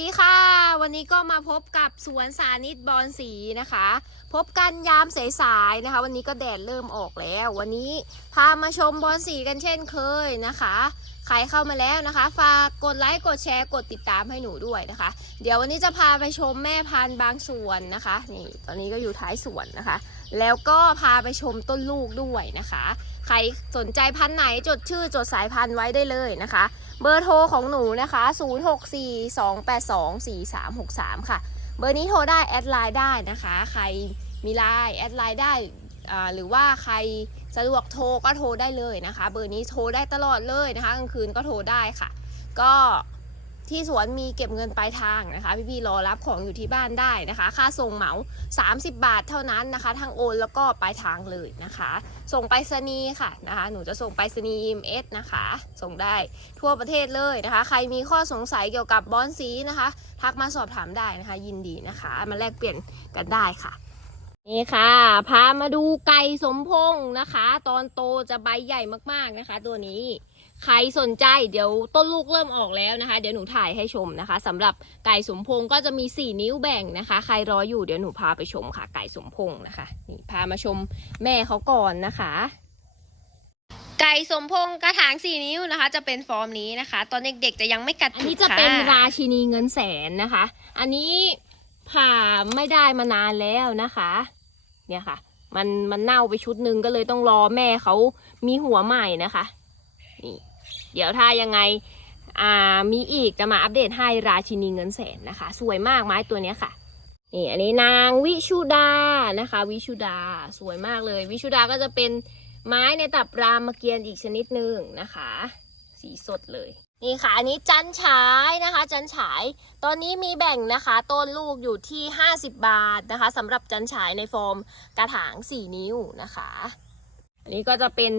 ดีค่ะ วันนี้ก็มาพบกับสวนสานิตบอนสีนะคะ พบกันยามสายๆนะคะ วันนี้ก็แดดเริ่มออกแล้ว วันนี้พามาชมบอนสีกันเช่นเคยนะคะใครเข้ามาแล้วนะคะ ฝากกดไลค์กดแชร์กดติดตามให้หนูด้วยนะคะ เดี๋ยววันนี้จะพาไปชมแม่พันธุ์บางส่วนนะคะนี่ตอนนี้ก็อยู่ท้ายสวนนะคะ แล้วก็พาไปชมต้นลูกด้วยนะคะ ใครสนใจพันธุ์ไหนจดชื่อจดสายพันธุ์ไว้ได้เลยนะคะ เบอร์โทรของหนูนะคะ 0642824363 ค่ะ เบอร์นี้โทรได้แอดไลน์ได้นะคะ ใครมีไลน์แอดไลน์ได้หรือว่าใครสะดวกโทรก็โทรได้เลยนะคะ เบอร์นี้โทรได้ตลอดเลยนะคะกลางคืนก็โทรได้ค่ะ ก็ ที่สวนมีเก็บเงินปลายทางนะคะ พี่ๆรอรับของอยู่ที่บ้านได้นะคะ ค่าส่งเหมา 30 บาทเท่านั้นนะคะทางโอนแล้วก็ปลายทางเลยนะคะ ส่งไปรษณีย์ค่ะนะคะ หนูจะส่งไปรษณีย์ EMS นะคะ ส่งได้ทั่วประเทศเลยนะคะ ใครมีข้อสงสัยเกี่ยวกับบอนสีนะคะ ทักมาสอบถามได้นะคะ ยินดีนะคะ มาแลกเปลี่ยนกันได้ค่ะนี่ค่ะ พามาดูไก่สมพงษ์นะคะ ตอนโตจะใบใหญ่มากๆนะคะ ตัวนี้ ใครสนใจเดี๋ยวต้นลูกเริ่มออกแล้วนะคะ เดี๋ยวหนูถ่ายให้ชมนะคะสำหรับไก่สมพงษ์ก็จะมี 4 นิ้วแบ่งนะคะ ใครรออยู่เดี๋ยวหนูพาไปชมค่ะ ไก่สมพงษ์นะคะนี่พามาชมแม่เขาก่อนนะคะไก่สมพงษ์กระถาง4นิ้วนะคะ จะเป็นฟอร์มนี้นะคะ ตอนเด็กๆจะยังไม่กัดอันนี้จะเป็นค่ราชินีเงินแสนนะคะ อันนี้ผ่าไม่ได้มานานแล้วนะคะ เนี่ยค่ะ มันมันเน่าไปชุดหนึ่งก็เลยต้องรอแม่เขามีหัวใหม่นะคะ นี่ เดี๋ยวถ้ายังไงอ่ามีอีกจะมาอัปเดตให้ราชินีเงินแสนนะคะ สวยมากไม้ตัวนี้ค่ะนี่อันนี้นางวิชุดานะคะ วิชุดาสวยมากเลย วิชุดาก็จะเป็นไม้ในตับรามเกียรติอีกชนิดหนึ่งนะคะ สีสดเลยนี่ค่ะอันนี้จันฉายนะคะ จันฉาย ตอนนี้มีแบ่งนะคะต้นลูกอยู่ที่ 50 บาทนะคะสำหรับจันฉายในฟอร์มกระถาง 4 นิ้วนะคะ อันนี้ก็จะเป็น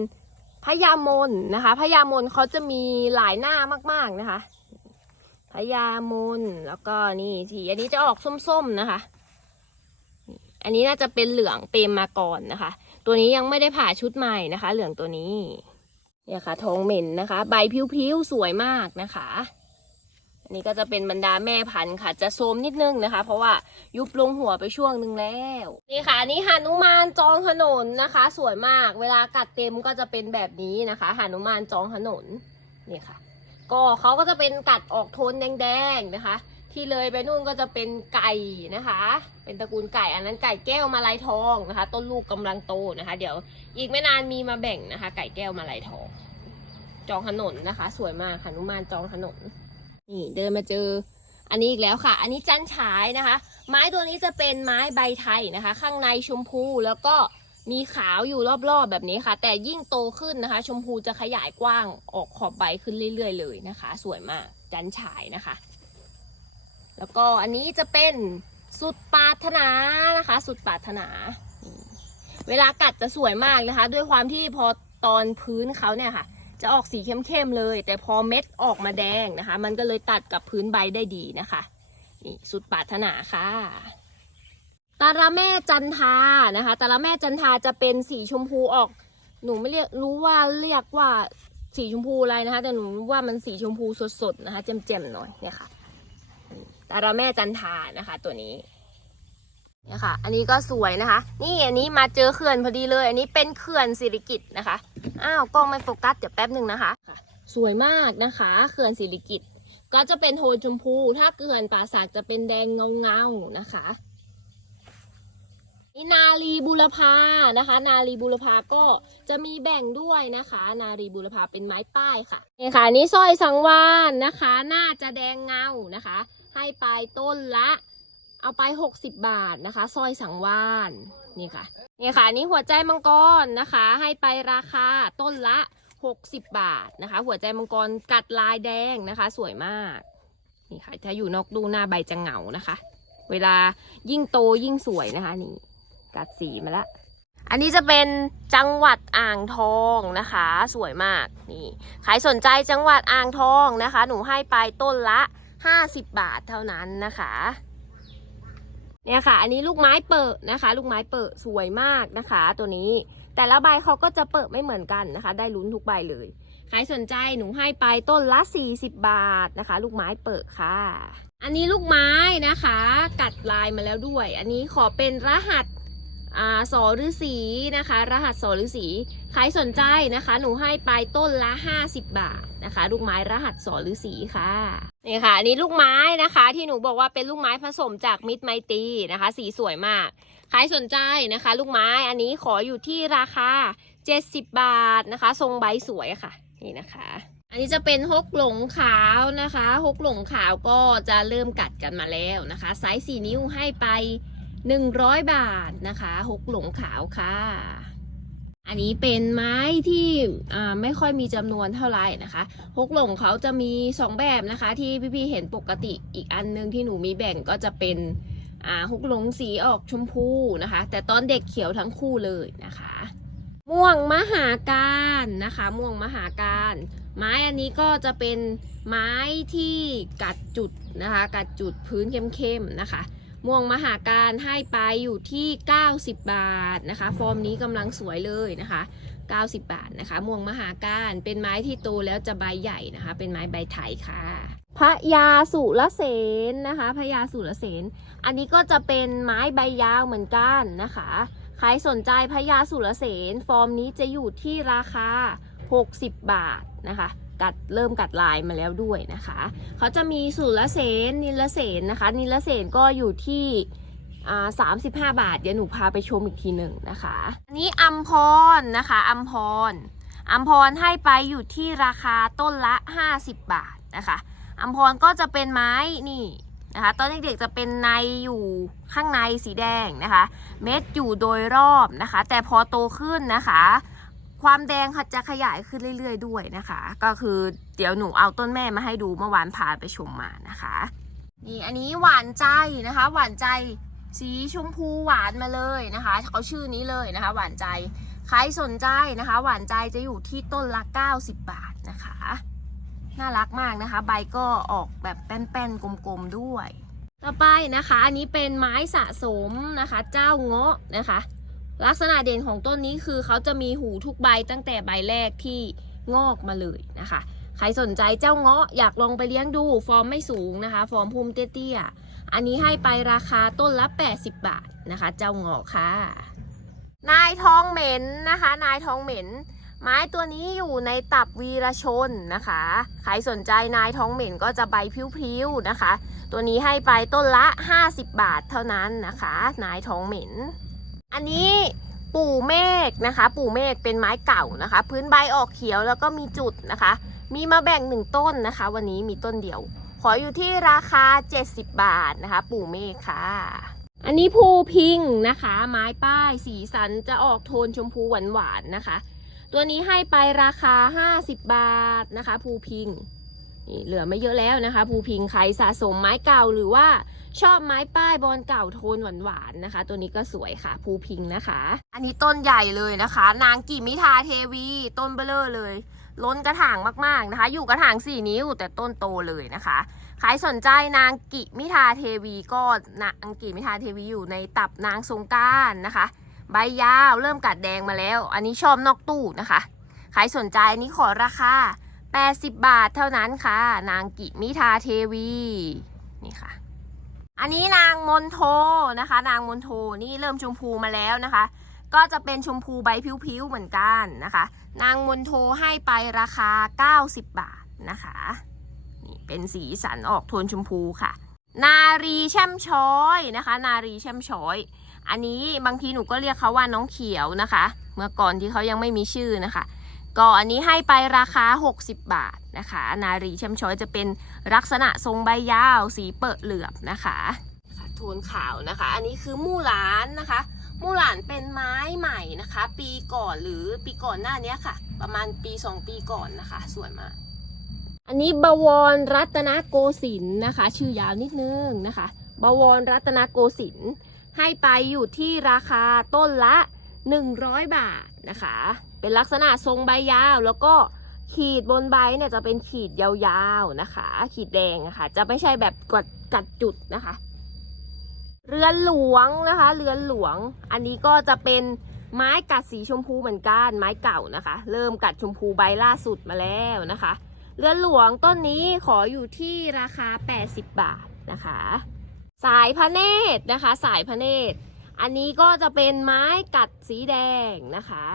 พญามนนะคะพญามนเขาจะมีหลายหน้ามากๆนะคะพญามนแล้วก็นี่สีอันนี้จะออกส้มๆนะคะ อันนี้น่าจะเป็นเหลืองเปรมมาก่อนนะคะ ตัวนี้ยังไม่ได้ผ่าชุดใหม่นะคะ เหลืองตัวนี้เนี่ยค่ะทองเหม็นนะคะ ใบพิ้วๆสวยมากนะคะ อันนี้ก็จะเป็นบรรดาแม่พันธุ์ค่ะ จะโซมนิดนึงนะคะ เพราะว่ายุบลงหัวไปช่วงหนึ่งแล้ว นี่ค่ะนนี้หานุมานจองถนนนะคะ สวยมาก เวลากัดเต็มก็จะเป็นแบบนี้นะคะหานุมานจองถนนนี่ค่ะ ก็เขาก็จะเป็นกัดออกโทนแดงๆนะคะ ที่เลยไปนู่นก็จะเป็นไก่นะคะ เป็นตระกูลไก่อันนั้นไก่แก้วมาลายทองนะคะ ต้นลูกกำลังโตนะคะ เดี๋ยวอีกไม่นานมีมาแบ่งนะคะ ไก่แก้วมาลายทอง จองถนนนะคะ สวยมากค่ะนุมานจองถนน นี่เดินมาเจอ อันนี้อีกแล้วค่ะ อันนี้จันฉายนะคะ ไม้ตัวนี้จะเป็นไม้ใบไทยนะคะ ข้างในชมพูแล้วก็มีขาวอยู่รอบๆแบบนี้ค่ะ แต่ยิ่งโตขึ้นนะคะ ชมพูจะขยายกว้างออกขอบใบขึ้นเรื่อยๆเลยนะคะ สวยมากจันฉายนะคะ แล้วก็อันนี้จะเป็นสุดปาถนานะคะ สุดปาถนา เวลากัดจะสวยมากนะคะ ด้วยความที่พอตอนพื้นเขาเนี่ยค่ะ จะออกสีเข้มๆเลย แต่พอเม็ดออกมาแดงนะคะ มันก็เลยตัดกับพื้นใบได้ดีนะคะนี่สุดปรารถนาค่ะตาละแม่จันทานะคะตาละแม่จันทาจะเป็นสีชมพูออก หนูไม่เรียกรู้ว่าเรียกว่าสีชมพูอะไรนะคะ แต่หนูรู้ว่ามันสีชมพูสดๆนะคะเจ่มๆหน่อยเนี่ยค่ะตาละแม่จันทานะคะ ตัวนี้ เนี่ยค่ะ อันนี้ก็สวยนะคะ นี่อันนี้มาเจอเขื่อนพอดีเลย อันนี้เป็นเขื่อนสิริกิตนะคะ อ้าวกล้องไม่โฟกัสเดี๋ยวแป๊บหนึ่งนะคะ สวยมากนะคะ เขื่อนสิริกิตก็จะเป็นโทนชมพู ถ้าเขื่อนป่าสักจะเป็นแดงเงาเงาๆนะคะนี่นาลีบุรพานะคะ นาลีบุรพาก็จะมีแบ่งด้วยนะคะ นาลีบุรพาเป็นไม้ป้ายค่ะนี่ค่ะนี่สร้อยสังวานนะคะ น่าจะแดงเงานะคะ ให้ไปต้นละ เอาไป 60 บาทนะคะสร้อยสังวานนี่ค่ะนี่ค่ะนนี่หัวใจมังกรนะคะ ให้ไปราคาต้นละ 60 บาทนะคะ หัวใจมังกรกัดลายแดงนะคะ สวยมากนี่ค่ะถ้าอยู่นอกดูหน้าใบจะเหงานะคะ เวลายิ่งโตยิ่งสวยนะคะนี่กัดสีมาละอันนี้จะเป็นจังหวัดอ่างทองนะคะ สวยมากนี่ใครสนใจจังหวัดอ่างทองนะคะ หนูให้ไปต้นละ 50 บาทเท่านั้นนะคะ เนี่ยค่ะ อันนี้ลูกไม้เปิดนะคะ ลูกไม้เปิดสวยมากนะคะ ตัวนี้ แต่ละใบเขาก็จะเปิดไม่เหมือนกันนะคะ ได้ลุ้นทุกใบเลย ใครสนใจหนูให้ไปต้นละ 40 บาทนะคะ ลูกไม้เปิดค่ะ อันนี้ลูกไม้นะคะ กัดลายมาแล้วด้วย อันนี้ขอเป็นรหัส สอฤาษีนะคะ รหัสสอฤาษีใครสนใจนะคะ หนูให้ไปต้นละ 50 บาทนะคะ ลูกไม้รหัสสอฤาษีค่ะนี่ค่ะอันนี้ลูกไม้นะคะ ที่หนูบอกว่าเป็นลูกไม้ผสมจากมิตรไมตรีนะคะ สีสวยมากใครสนใจนะคะ ลูกไม้อันนี้ขออยู่ที่ราคา 70 บาทนะคะ ทรงใบสวยค่ะนี่นะคะอันนี้จะเป็นฮกหลงขาวนะคะฮกหลงขาวก็จะเริ่มกัดกันมาแล้วนะคะ ไซส์4นิ้วให้ไป 100 บาทนะคะฮกหลงขาวค่ะ อันนี้เป็นไม้ที่ไม่ค่อยมีจำนวนเท่าไหร่นะคะฮกหลงเขาจะมี 2 แบบนะคะ ที่พี่ๆเห็นปกติอีกอันนึงที่หนูมีแบ่งก็จะเป็นฮกหลงสีออกชมพูนะคะ แต่ตอนเด็กเขียวทั้งคู่เลยนะคะม่วงมหาการนะคะ ม่วงมหาการ ไม้อันนี้ก็จะเป็นไม้ที่กัดจุดนะคะ กัดจุดพื้นเข้มๆนะคะ ม่วงมหาการให้ไปอยู่ที่ 90 บาทนะคะ ฟอร์มนี้กำลังสวยเลยนะคะ 90 บาทนะคะ ม่วงมหาการเป็นไม้ที่โตแล้วจะใบใหญ่นะคะ เป็นไม้ใบไถค่ะพระยาสุรเสนนะคะพระยาสุรเสนอันนี้ก็จะเป็นไม้ใบยาวเหมือนกันนะคะ ใครสนใจพญาสุรเสนฟอร์มนี้จะอยู่ที่ราคา 60 บาทนะคะ กัดเริ่มกัดลายมาแล้วด้วยนะคะ เขาจะมีสุรเสนนิลเสนนะคะ นิลเสนก็อยู่ที่อ่า35บาท เดี๋ยวหนูพาไปชมอีกทีหนึ่งนะคะอันนี้อัมพรนะคะอัมพรอัมพรให้ไปอยู่ที่ราคาต้นละ 50 บาทนะคะอัมพรก็จะเป็นไม้นี่นะคะตอนเด็กๆจะเป็นในอยู่ข้างในสีแดงนะคะ เม็ดอยู่โดยรอบนะคะ แต่พอโตขึ้นนะคะ ความแดงค่ะจะขยายขึ้นเรื่อย ๆ ด้วยนะคะ ก็คือเดี๋ยวหนูเอาต้นแม่มาให้ดูเมื่อวานพาไปชมมานะคะ นี่อันนี้หวานใจนะคะ หวานใจสีชมพูหวานมาเลยนะคะเขาชื่อนี้เลยนะคะ หวานใจใครสนใจนะคะ หวานใจจะอยู่ที่ต้นละ 90 บาทนะคะ น่ารักมากนะคะ ใบก็ออกแบบแป้นๆกลมๆด้วย ต่อไปนะคะ อันนี้เป็นไม้สะสมนะคะ เจ้าเงาะนะคะ ลักษณะเด่นของต้นนี้คือเขาจะมีหูทุกใบตั้งแต่ใบแรกที่งอกมาเลยนะคะ ใครสนใจเจ้าเงาะอยากลองไปเลี้ยงดู ฟอร์มไม่สูงนะคะ ฟอร์มพุ่มเตี้ยๆ อันนี้ให้ไปราคาต้นละ 80 บาทนะคะ เจ้าเงาะค่ะ นายทองเหม็นนะคะ นายทองเหม็น ไม้ตัวนี้อยู่ในตับวีรชนนะคะ ใครสนใจนายทองเหม็นก็จะใบพลิ้วๆนะคะ ตัวนี้ให้ไปต้นละ 50 บาทเท่านั้นนะคะ นายทองเหม็น อันนี้ปู่เมฆนะคะ ปู่เมฆเป็นไม้เก่านะคะ พื้นใบออกเขียวแล้วก็มีจุดนะคะ มีมาแบ่งหนึ่งต้นนะคะ วันนี้มีต้นเดียว ขออยู่ที่ราคา 70 บาทนะคะ ปู่เมฆค่ะ อันนี้ภูพิงนะคะ ไม้ป้ายสีสันจะออกโทนชมพูหวานๆนะคะ ตัวนี้ให้ไปราคา 50 บาทนะคะ ภูพิง นี่เหลือไม่เยอะแล้วนะคะ ภูพิงใครสะสมไม้เก่าหรือว่าชอบไม้ป้ายบอลเก่าโทนหวานๆนะคะ ตัวนี้ก็สวยค่ะ ภูพิงนะคะ อันนี้ต้นใหญ่เลยนะคะ นางกิมิทาเทวี ต้นเบลเลอเลย ล้นกระถางมากๆนะคะ อยู่กระถาง4นิ้วแต่ต้นโตเลยนะคะใครสนใจนางกิมิทาเทวีก็นางกิมิทาเทวีอยู่ในตับนางทรงการนะคะ ใบยาวเริ่มกัดแดงมาแล้ว อันนี้ชอบนอกตู้นะคะ ใครสนใจอันนี้ขอราคา 80 บาทเท่านั้นค่ะ นางกิมิทาเทวี นี่ค่ะ อันนี้นางมนโทนะคะ นางมนโทนี่เริ่มชมพูมาแล้วนะคะ ก็จะเป็นชมพูใบผิวๆเหมือนกันนะคะ นางมนโทให้ไปราคา 90 บาทนะคะนี่เป็นสีสันออกโทนชมพูค่ะ นารีแช่มช้อยนะคะ นารีแช่มช้อย อันนี้บางทีหนูก็เรียกเขาว่าน้องเขียวนะคะ เมื่อก่อนที่เขายังไม่มีชื่อนะคะ ก็อันนี้ให้ไปราคา 60 บาทนะคะ นารีแช่มช้อยจะเป็นลักษณะทรงใบยาว สีเปิดเหลือบนะคะค่ะโทนขาวนะคะ อันนี้คือมู่หลานนะคะ มู่หลานเป็นไม้ใหม่นะคะ ปีก่อนหรือปีก่อนหน้านี้ค่ะ ประมาณปี 2 ปีก่อนนะคะ สวยมาก อันนี้บวรรัตนโกสินทร์นะคะ ชื่อยาวนิดนึงนะคะ บวรรัตนโกสินทร์ให้ไปอยู่ที่ราคาต้นละ 100 บาทนะคะ เป็นลักษณะทรงใบยาว แล้วก็ขีดบนใบเนี่ยจะเป็นขีดยาวๆนะคะ ขีดแดงนะคะจะไม่ใช่แบบกัดกัดจุดนะคะ เรือนหลวงนะคะ เรือนหลวง อันนี้ก็จะเป็นไม้กัดสีชมพูเหมือนกัน ไม้เก่านะคะ เริ่มกัดชมพูใบล่าสุดมาแล้วนะคะ เรือนหลวงต้นนี้ขออยู่ที่ราคา 80 บาทนะคะ สายพระเนตรนะคะ สายพระเนตร อันนี้ก็จะเป็นไม้กัดสีแดงนะคะ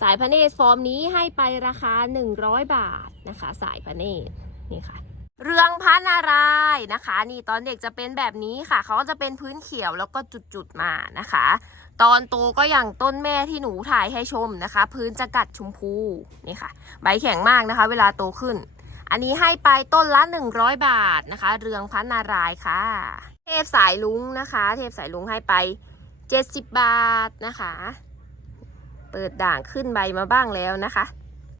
สายพระเนตรฟอร์มนี้ให้ไปราคา 100 บาทนะคะ สายพระเนตรนี่ค่ะ เรืองพระนารายนะคะ นี่ตอนเด็กจะเป็นแบบนี้ค่ะ เขาก็จะเป็นพื้นเขียวแล้วก็จุดๆมานะคะ ตอนโตก็อย่างต้นแม่ที่หนูถ่ายให้ชมนะคะ พื้นจะกัดชมพูนี่ค่ะ ใบแข็งมากนะคะ เวลาโตขึ้น อันนี้ให้ไปต้นละ 100 บาทนะคะ เรืองพระนารายค่ะ เทพสายลุงนะคะ เทพสายลุงให้ไป 70 บาทนะคะ เปิดด่างขึ้นใบมาบ้างแล้วนะคะ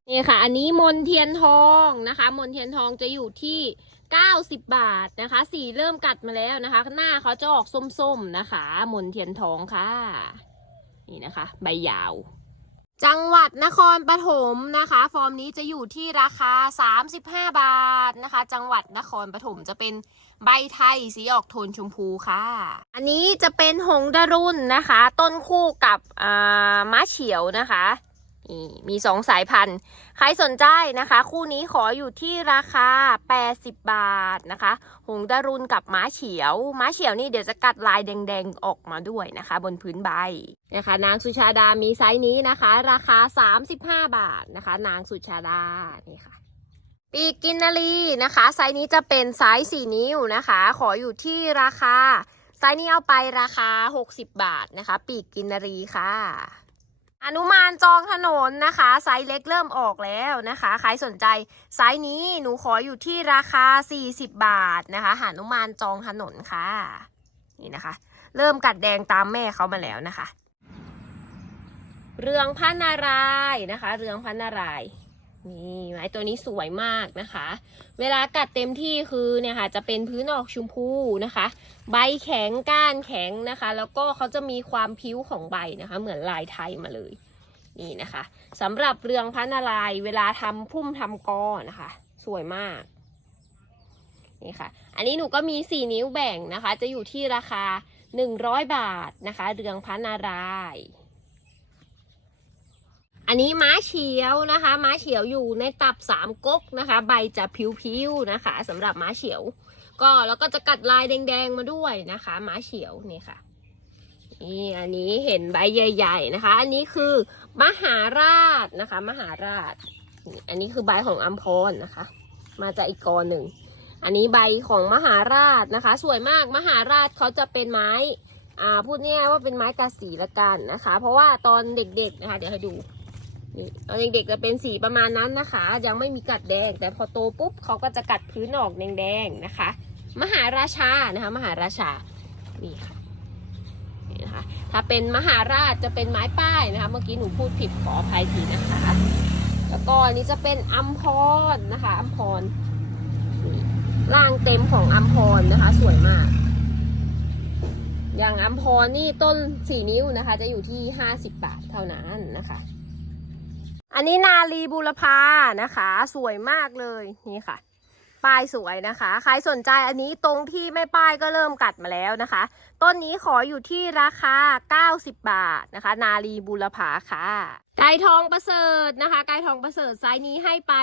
นี่ค่ะ อันนี้มนเทียนทองนะคะ มนเทียนทองจะอยู่ที่90 บาทนะคะ สีเริ่มกัดมาแล้วนะคะ หน้าเขาจะออกส้มๆนะคะ มนเทียนทองค่ะ นี่นะคะ ใบยาว จังหวัดนครปฐมนะคะ ฟอร์มนี้จะอยู่ที่ราคา 35 บาทนะคะ จังหวัดนครปฐมจะเป็น ใบไทยสีออกโทนชมพูค่ะ อันนี้จะเป็นหงดารุนนะคะ ต้นคู่กับม้าเฉียวนะคะนี่มีสองสายพันธุ์ ใครสนใจนะคะ คู่นี้ขออยู่ที่ราคา 80 บาทนะคะ หงดารุนกับม้าเฉียว ม้าเฉียวนี่เดี๋ยวจะกัดลายแดงๆออกมาด้วยนะคะ บนพื้นใบนะคะ นางสุชาดามีไซส์นี้นะคะ ราคา 35 บาทนะคะ นางสุชาดานี่ค่ะ ปีกกินนารีนะคะ ไซส์นี้จะเป็นไซส์4นิ้วนะคะ ขออยู่ที่ราคา ไซส์นี้เอาไปราคา 60 บาทนะคะ ปีกกินนารีค่ะ อนุมานจองถนนนะคะ ไซส์เล็กเริ่มออกแล้วนะคะ ใครสนใจไซส์นี้หนูขออยู่ที่ราคา 40 บาทนะคะหานุมานจองถนนค่ะ นี่นะคะ เริ่มกัดแดงตามแม่เขามาแล้วนะคะ เรืองพระนารายนะคะ เรืองพระนาราย นี่ไม้ตัวนี้สวยมากนะคะ เวลากัดเต็มที่คือเนี่ยค่ะจะเป็นพื้นออกชมพูนะคะ ใบแข็งก้านแข็งนะคะ แล้วก็เขาจะมีความพิ้วของใบนะคะ เหมือนลายไทยมาเลย นี่นะคะสำหรับเรืองพระนารายเวลาทำพุ่มทำกอนะคะ สวยมากนี่ค่ะ อันนี้หนูก็มี 4 นิ้วแบ่งนะคะ จะอยู่ที่ราคา 100 บาทนะคะ เรืองพระนาราย อันนี้ม้าเฉียวนะคะ ม้าเฉียวอยู่ในตับสามก๊กนะคะ ใบจะผิวๆนะคะสำหรับม้าเฉียว ก็แล้วก็จะกัดลายแดงๆมาด้วยนะคะ ม้าเฉียวนี่ค่ะนี่อันนี้เห็นใบใหญ่ๆนะคะ อันนี้คือมหาราชนะคะ มหาราช อันนี้คือใบของอัมพรนะคะ มาจากอีกกอหนึ่ง อันนี้ใบของมหาราชนะคะ สวยมากมหาราชเขาจะเป็นไม้อ่าพูดง่ายว่าเป็นไม้กาสีละกันนะคะ เพราะว่าตอนเด็กๆนะคะ เดี๋ยวให้ดู นี่ตอนเด็กๆจะเป็นสีประมาณนั้นนะคะ ยังไม่มีกัดแดง แต่พอโตปุ๊บเขาก็จะกัดพื้นออกแดงๆนะคะ มหาราชานะคะ มหาราชานี่ค่ะนี่นะคะ ถ้าเป็นมหาราชจะเป็นไม้ป้ายนะคะ เมื่อกี้หนูพูดผิดขออภัยทีนะคะ แล้วก็อันนี้จะเป็นอัมพรนะคะอัมพรนี่ร่างเต็มของอัมพรนะคะ สวยมาก อย่างอัมพรนี่ต้นสี่นิ้วนะคะ จะอยู่ที่ห้าสิบบาทเท่านั้นนะคะ อันนี้นาลีบูรพานะคะ สวยมากเลยนี่ค่ะ ป้ายสวยนะคะ ใครสนใจอันนี้ตรงที่ไม่ป้ายก็เริ่มกัดมาแล้วนะคะ ต้นนี้ขออยู่ที่ราคา 90 บาทนะคะ นาลีบุรพาค่ะไก่ทองประเสริฐนะคะไก่ทองประเสริฐไซส์นี้ให้ไป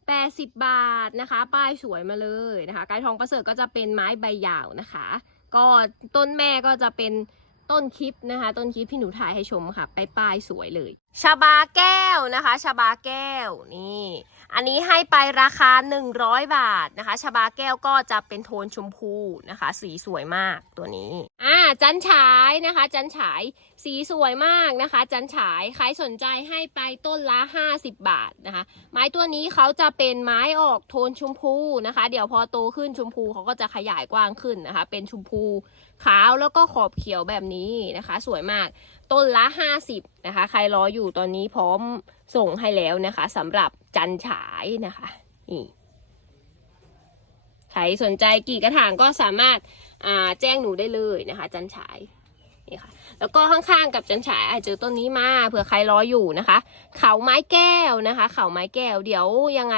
80 บาทนะคะ ป้ายสวยมาเลยนะคะไก่ทองประเสริฐก็จะเป็นไม้ใบยาวนะคะ ก็ต้นแม่ก็จะเป็น ต้นคลิปนะคะ ต้นคลิปที่หนูถ่ายให้ชมค่ะไปป้ายสวยเลย ชาบาแก้วนะคะ ชาบาแก้วนี่ อันนี้ให้ไปราคา 100 บาทนะคะ ชาบาแก้วก็จะเป็นโทนชมพูนะคะ สีสวยมากตัวนี้ อ่าจันฉายนะคะ จันฉาย สีสวยมากนะคะ จันฉายใครสนใจให้ไปต้นละ 50 บาทนะคะ ไม้ตัวนี้เขาจะเป็นไม้ออกโทนชมพูนะคะ เดี๋ยวพอโตขึ้นชมพูเขาก็จะขยายกว้างขึ้นนะคะ เป็นชมพูขาวแล้วก็ขอบเขียวแบบนี้นะคะ สวยมากต้นละ 50นะคะ ใครรออยู่ตอนนี้พร้อมส่งให้แล้วนะคะสำหรับจันฉายนะคะนี่ใครสนใจกี่กระถางก็สามารถาแจ้งหนูได้เลยนะคะ จันฉายนี่ค่ะ แล้วก็ข้างๆกับจันฉายอาจเจอต้นนี้มาเผื่อใครรออยู่นะคะ เขาไม้แก้วนะคะ เขาไม้แก้วเดี๋ยวยังไง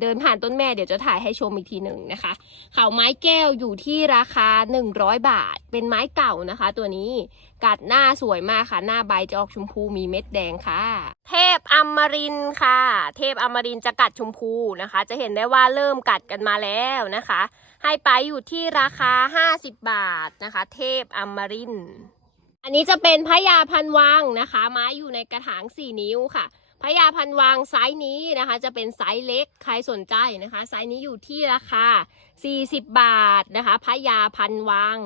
เดินผ่านต้นแม่เดี๋ยวจะถ่ายให้ชมอีกทีหนึ่งนะคะ เขาไม้แก้วอยู่ที่ราคา 100 บาท เป็นไม้เก่านะคะ ตัวนี้กัดหน้าสวยมากค่ะ หน้าใบจะออกชมพูมีเม็ดแดงค่ะ เทพอมรินค่ะ เทพอมรินจะกัดชมพูนะคะ จะเห็นได้ว่าเริ่มกัดกันมาแล้วนะคะ ให้ไปอยู่ที่ราคา 50 บาทนะคะ เทพอมริน อันนี้จะเป็นพญาพันวังนะคะไม้อยู่ในกระถาง 4 นิ้วค่ะพญาพันวางไซส์นี้นะคะ จะเป็นไซส์เล็กใครสนใจนะคะ ไซส์นี้อยู่ที่ราคา 40 บาทนะคะพญาพันวัง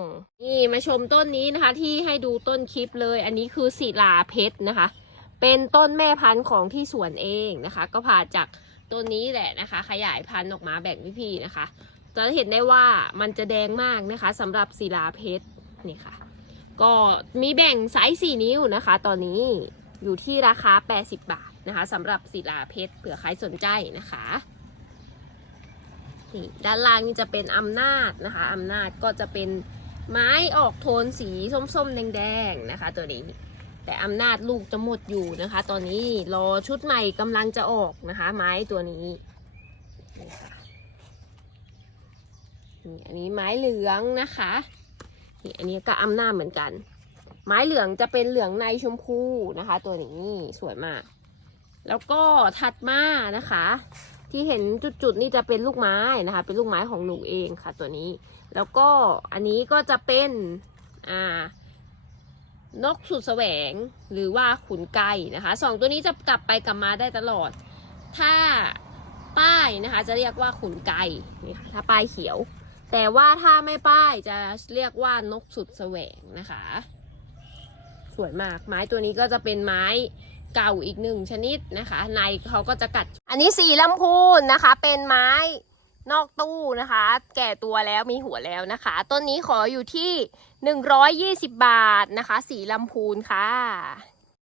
นี่มาชมต้นนี้นะคะที่ให้ดูต้นคลิปเลย อันนี้คือศิลาเพชรนะคะ เป็นต้นแม่พันธุ์ของที่สวนเองนะคะ ก็ผ่าจากต้นนี้แหละนะคะ ขยายพันธุ์ออกมาแบ่งพี่ๆนะคะจะเห็นได้ว่ามันจะแดงมากนะคะสำหรับศิลาเพชรนี่ค่ะ ก็มีแบ่งไซส์4นิ้วนะคะ ตอนนี้อยู่ที่ราคา 80 บาทนะคะสำหรับศิลาเพชรเผื่อใครสนใจนะคะนี่ด้านล่างนี่จะเป็นอำนาจนะคะอำนาจก็จะเป็นไม้ออกโทนสีส้มๆแดงๆนะคะ ตัวนี้ แต่อำนาจลูกจะหมดอยู่นะคะ ตอนนี้รอชุดใหม่กำลังจะออกนะคะ ไม้ตัวนี้นี่ค่ะนี่อันนี้ไม้เหลืองนะคะ นี่อันนี้ก็อำนาเหมือนกัน ไม้เหลืองจะเป็นเหลืองในชมพูนะคะ ตัวนี้สวยมาก แล้วก็ถัดมานะคะ ที่เห็นจุดๆนี่จะเป็นลูกไม้นะคะ เป็นลูกไม้ของหนูเองค่ะ ตัวนี้ แล้วก็อันนี้ก็จะเป็นอ่านกสุดแสวงหรือว่าขุนไก่นะคะสองตัวนี้จะกลับไปกลับมาได้ตลอด ถ้าป้ายนะคะ จะเรียกว่าขุนไก่นี่ค่ะถ้าป้ายเขียว แต่ว่าถ้าไม่ป้ายจะเรียกว่านกสุดแสวงนะคะ สวยมาก ไม้ตัวนี้ก็จะเป็นไม้เก่าอีกหนึ่งชนิดนะคะ ในเขาก็จะกัด อันนี้สีลำพูนนะคะ เป็นไม้นอกตู้นะคะ แก่ตัวแล้วมีหัวแล้วนะคะ ต้นนี้ขออยู่ที่ 120 บาทนะคะ สีลำพูนค่ะ